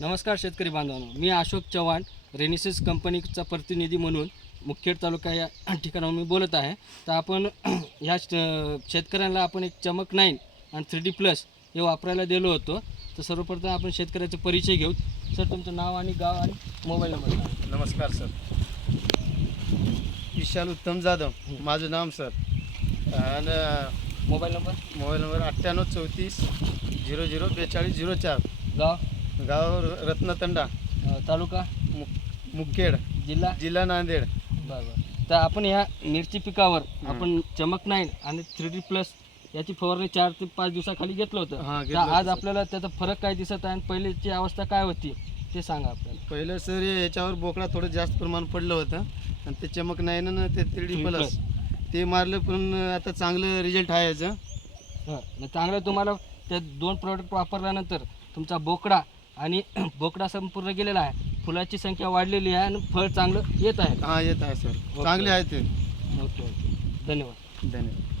नमस्कार शेतकरी बांधवांनो, मी अशोक चव्हाण रेनिसिस कंपनीचा प्रतिनिधी म्हणून मुखेड तालुका या ठिकाणाहून मी बोलत आहे. तर आपण ह्या शेतकऱ्यांना आपण एक चमक 9 आणि 3D+ हे वापरायला दिलो होतो. तर सर्वप्रथम आपण शेतकऱ्याचा परिचय घेऊ. सर, तुमचं नाव आणि गाव आणि मोबाईल नंबर सांगा. नमस्कार सर, विशाल उत्तम जाधव माझं नाम सर. आणि मोबाईल नंबर, मोबाईल नंबर 9834 00 4204. गाव, गाव रत्नतंडा, तालुका, मुखेड, जिल्हा नांदेड. बरं. तर आपण ह्या मिरची पिकावर आपण चमक 9 आणि 3D+ याची फवारणी 4 ते 5 दिवसाखाली घेतलं होतं. हां, तर घेतलं आज होतं. आपल्याला त्याचा फरक काय दिसत आहे आणि पहिलीची अवस्था काय होती ते सांगा आपल्याला. पहिलं सर याच्यावर बोकडा थोडं जास्त प्रमाण पडलं होतं आणि ते चमक नाही ना ते 3D+ ते मारलं, पण आता चांगलं रिझल्ट आहे याचं. हां, चांगलं. तुम्हाला त्या 2 प्रॉडक्ट वापरल्यानंतर तुमचा बोकडा आणि बोकडा संपूर्ण गेलेला आहे, फुलाची संख्या वाढलेली आहे आणि फळ चांगलं येत आहे. हां, येत आहे सर, चांगले आहे ते. ओके, धन्यवाद. धन्यवाद.